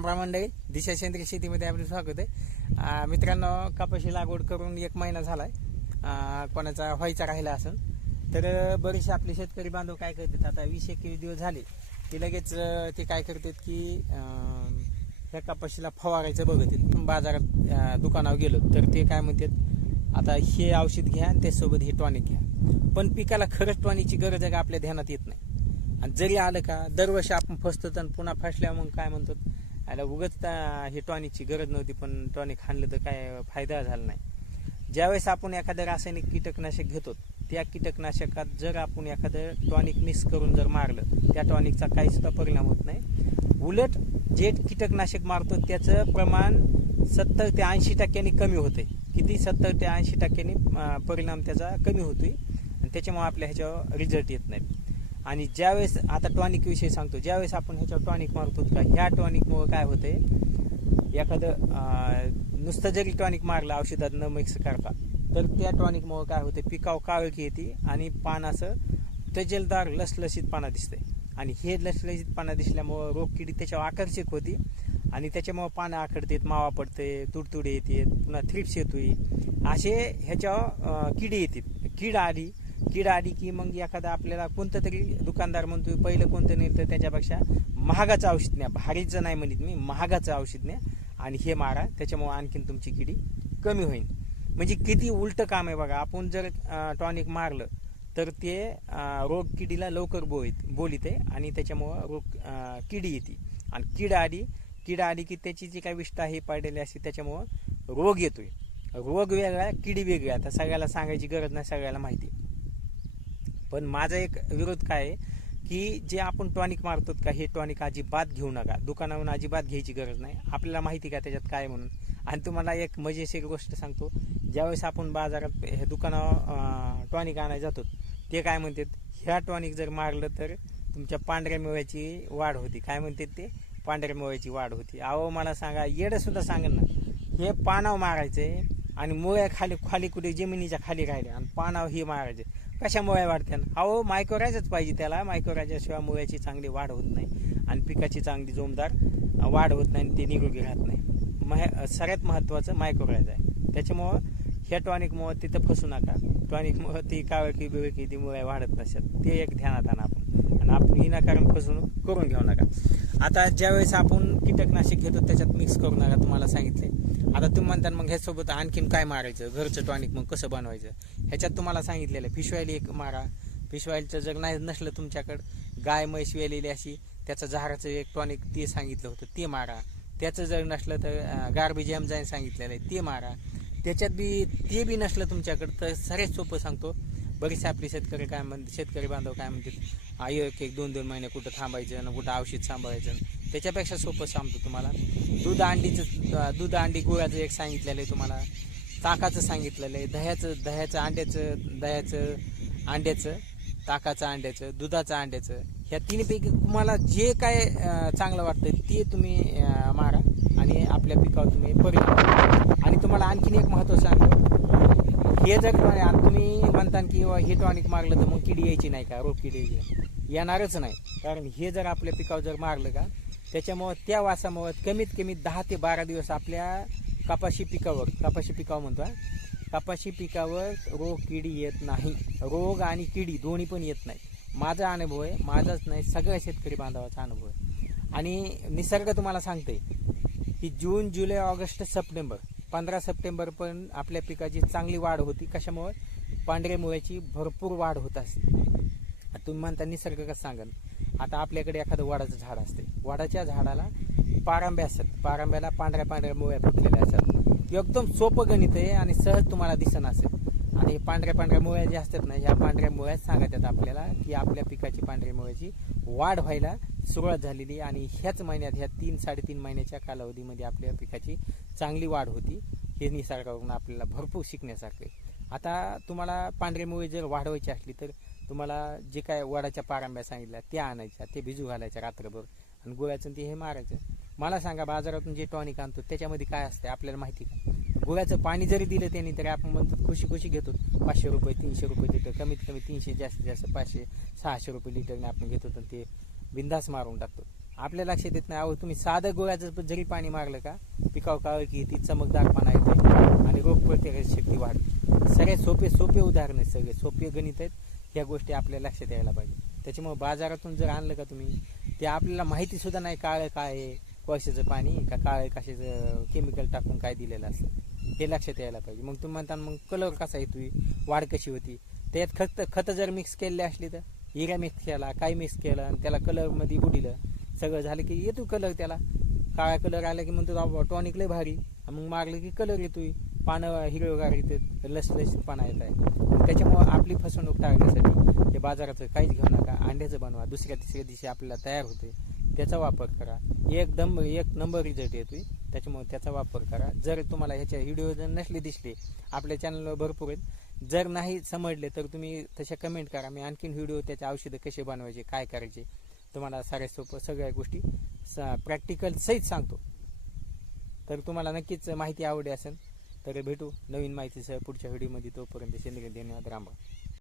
राम राम मंडळी दिशा सेंद्रिय शेतीमध्ये आपलं स्वागत आहे. मित्रांनो कपाशी लागवड करून एक महिना झालाय. आहे कोणाचा व्हायचा राहिला असेल तर बरेचसे आपले शेतकरी बांधव काय करतात आता वीस एकवीस दिवस झाले की लगेच ते काय करतात की ह्या कपाशीला फवारायचं बघत बाजारात दुकानावर गेलो तर ते काय म्हणतात आता हे औषध घ्या आणि त्यासोबत हे टॉनिक घ्या. पण पिकाला खरंच टॉनिकची गरज आहे का आपल्या ध्यानात येत नाही? आणि जरी आलं का दरवर्षी आपण फसतो आणि पुन्हा फसल्या मग काय म्हणतो आला उगच हे टॉनिकची गरज नव्हती पण टॉनिक हाणलं तर काय फायदा झाला नाही. ज्यावेळेस आपण एखादं रासायनिक कीटकनाशक घेतो त्या कीटकनाशकात जर आपण एखादं टॉनिक मिक्स करून जर मारलं त्या टॉनिकचा काही सुद्धा परिणाम होत नाही. उलट जे कीटकनाशक मारतो त्याचं प्रमाण सत्तर ते ऐंशी टक्क्यांनी कमी होते किती? सत्तर ते ऐंशी टक्क्यांनी परिणाम त्याचा कमी होतोय. आणि त्याच्यामुळे आपल्या ह्याच्यावर रिझल्ट येत नाहीत. आणि ज्यावेळेस आता टॉनिक विषयी सांगतो ज्यावेळेस आपण ह्याच्यावर टॉनिक मारतो का ह्या टॉनिकमुळे काय होते एखादं नुसतं जरी टॉनिक मारलं औषधात न मिक्स करता तर त्या टॉनिकमुळे काय होते पिकाव काळकी येते आणि पानाचं तजेलदार लसलसीत पाना दिसतंय. आणि हे लसलसीत पाना दिसल्यामुळं रोगकिडी त्याच्यावर आकर्षक होती आणि त्याच्यामुळं पानं आखडतेत मावा पडते तुडतुडे येते पुन्हा थ्रिप्स येतोय. असे ह्याच्यावर किडी येते कीड आली कीड आली की मग एखादा आपल्याला कोणतं तरी दुकानदार म्हणतोय पहिलं कोणतं नाही तर त्याच्यापेक्षा महागाचं औषध न्या. भारीचं नाही म्हणत मी महागाचं औषध न्या. आणि हे मारा त्याच्यामुळे आणखीन तुमची किडी कमी होईल म्हणजे किती उलटं काम आहे बघा आपण जर टॉनिक मारलं तर ते रोग किडीला लवकर बोलित बोलिते आणि त्याच्यामुळं रोग किडी येते. आणि कीड आली कीड आली की त्याची जी काही विष्ठा ही पडलेली असते त्याच्यामुळं रोग येतोय. रोग वेगळा किडी वेगळी. आता सगळ्याला सांगायची गरज नाही सगळ्याला माहिती आहे. पण माझा एक विरोध काय आहे की जे आपण टॉनिक मारतो का हे टॉनिक अजिबात घेऊ नका. दुकानावरून अजिबात घ्यायची गरज नाही. आपल्याला माहिती का त्याच्यात काय म्हणून? आणि तुम्हाला एक मजेशीर गोष्ट सांगतो. ज्यावेळेस आपण बाजारात हे दुकानावर टॉनिक आणायला जातो ते काय म्हणतात? ह्या टॉनिक जर मारलं तर तुमच्या पांढऱ्या मिळ्याची वाढ होती. काय म्हणतात ते? पांढऱ्या मिळ्याची वाढ होती. अहो मला सांगा येडंसुद्धा सांगेल ना. हे पानाव मारायचे आणि मुळ्या खाली खाली कुठे जमिनीच्या खाली राहिले आणि पानाव हे मारायचे. कशामुळे वाढते? अहो मायक्रोरायजच पाहिजे त्याला. मायक्रोरायजाशिवाय मुळ्याची चांगली वाढ होत नाही आणि पिकाची चांगली जोमदार वाढ होत नाही आणि ते निरोगी राहत नाही. मह सगळ्यात महत्त्वाचं मायक्रोरायज आहे. त्याच्यामुळं ह्या टॉनिकमुळं तिथं फसू नका. टॉनिकमुळं ती कावळकी बिवळकी ती मुळे वाढत नसतात. ते एक ध्यानात आणा आणि आपण. विनाकारण फसवणूक करून घेऊ नका. आता ज्यावेळेस आपण कीटकनाशक घेतो त्याच्यात मिक्स करू नका तुम्हाला सांगितले. आता तुम्ही म्हणता मग ह्यासोबत आणखीन काय मारायचं? घरचं टॉनिक मग कसं बनवायचं? ह्याच्यात तुम्हाला सांगितलेलं आहे फिश ऑइल एक मारा. फिश ऑइलचं जर नाही नसलं तुमच्याकडं गाय म्हैस वेलेली अशी त्याचं झाडाचं एक टॉनिक ते सांगितलं होतं ते मारा. त्याचं जर नसलं तर गार्बेज एमजाईन सांगितलेलं आहे ते मारा. त्याच्यात बी ते बी नसलं तुमच्याकडं तर सगळ्यात सोपं सांगतो बरेचसे आपले शेतकरी काय म्हणतात शेतकरी बांधव काय म्हणतात आई एक एक दोन दोन महिने कुठं थांबायचं आणि कुठं औषध सांभाळायचं त्याच्यापेक्षा सोपं सांगतो तुम्हाला दूध अंडीचं दूध अंडी गुळाचं एक सांगितलेलं आहे तुम्हाला ताकाचं सांगितलेलं आहे दह्याचं दह्याचं अंड्याचं दह्याचं अंड्याचं ताकाचं अंड्याचं दुधाचं अंड्याचं ह्या तिन्हीपैकी तुम्हाला जे काय चांगलं वाटतं ते तुम्ही मारा आणि आपल्या पिकावर तुम्ही परिणाम करा. आणि तुम्हाला आणखीन एक महत्त्व सांगतो हे जर आता तुम्ही म्हणता की हे टॉनिक मारलं तर मग किडी यायची नाही का? रोग किडी यायची येणारच नाही. कारण हे जर आपल्या पिकावर जर मारलं का त्याच्यामुळं त्या वासामुळं कमीत कमी दहा ते बारा दिवस आपल्या कपाशी पिकावर कपाशी पिकावर म्हणतो कपाशी पिकावर रोग किडी येत नाही. रोग आणि किडी दोन्ही पण येत नाही. माझा अनुभव आहे माझाच नाही सगळ्या शेतकरी बांधवाचा अनुभव आहे. आणि निसर्ग तुम्हाला सांगते की जून जुलै ऑगस्ट सप्टेंबर पंधरा सप्टेंबर पण आपल्या पिकाची चांगली वाढ होती. कशामुळे? पांढऱ्या मुळ्याची भरपूर वाढ होत असते. तुम्ही म्हणता निसर्ग कसं सांगन आता आपल्याकडे एखादं वडाचं झाड असते. वडाच्या झाडाला पारांब्या असतात. पारांब्याला पांढऱ्या पांढऱ्या मुळ्या फुटलेल्या असतात. एकदम सोपं गणित आहे आणि सहज तुम्हाला दिसन असेल. आणि पांढऱ्या पांढऱ्या मुळ्या ज्या असतात ना ह्या पांढऱ्या मुळ्या सांगतात आपल्याला की आपल्या पिकाची पांढऱ्या मुळ्याची वाढ व्हायला सुरुवात झालेली आणि ह्याच महिन्यात ह्या तीन साडेतीन महिन्याच्या कालावधीमध्ये आपल्या पिकाची चांगली वाढ होती. हे निसर्गावरून आपल्याला भरपूर शिकण्यासारखं आहे. आता तुम्हाला पांढरे मुळे जर वाढवायची असली तर तुम्हाला जे काय वडाच्या पारंब्या सांगितल्या त्या आणायच्या ते भिजू घालायच्या रात्रभर आणि गोळ्याचं ते हे मारायचं. मला सांगा बाजारातून जे टॉनिक आणतो त्याच्यामध्ये काय असते आपल्याला माहिती का? गुळाचं पाणी जरी दिलं त्यांनी तरी आपण म्हणतो खुशी खुशी घेतो. पाचशे रुपये तीनशे रुपये लिटर कमीत कमी तीनशे जास्तीत जास्त पाचशे सहाशे रुपये लिटरने आपण घेतो तर ते बिंदास मारून टाकतो. आपल्या लक्षात येत नाही. अहो तुम्ही साधं गोळ्याचं जरी पाणी मारलं का पिकाव काळ की ती चमकदारपणा येते आणि रोग प्रतिकारक शक्ती वाढते. सगळे सोपे सोपे उदाहरण आहेत सगळे. सोपे गणित आहेत. ह्या गोष्टी आपल्या लक्षात यायला पाहिजे. त्याच्यामुळे बाजारातून जर आणलं का तुम्ही ते आपल्याला माहिती सुद्धा नाही काळं काय आहे कशाचं पाणी का काळं कशाचं केमिकल टाकून काय दिलेलं असतं. हे लक्षात यायला पाहिजे. मग तुम्ही म्हणता मग कलर कसा येतोय वाढ कशी होती? त्यात खत खतं जर मिक्स केलेली असली तर? हिरा मिक्स केला काय मिक्स केलं? आणि त्याला कलरमध्ये बुडिलं. सगळं झालं की येतो कलर त्याला. काळा कलर आला की म्हणतो टॉनिक लय भारी. मग मारलं की कलर येतोय. पानं हिरवेगार येतात. लसलस पानं येत आहे त्याच्यामुळं आपली फसवणूक टाळण्यासाठी हे बाजाराचं काहीच घेऊ नका. अंड्याचं बनवा. दुसऱ्या तिसऱ्या दिवशी आपल्याला तयार होते. त्याचा वापर करा. एकदम एक नंबर रिझल्ट येतोय. त्याच्यामुळे त्याचा वापर करा. जर तुम्हाला ह्याच्या व्हिडिओ जर नसले दिसले आपल्या चॅनलवर भरपूर आहेत. जर नाही समजले तर तुम्ही तशा कमेंट करा. मी आणखीन व्हिडिओ त्याचे औषधं कसे बनवायचे काय करायचे तुम्हाला साऱ्या सोपं सगळ्या गोष्टी प्रॅक्टिकल सहित सांगतो. तर तुम्हाला नक्कीच माहिती आवडली असेल तर भेटू नवीन माहितीसह पुढच्या व्हिडिओमध्ये तोपर्यंत सेंद्रिय धन्यवाद रामराम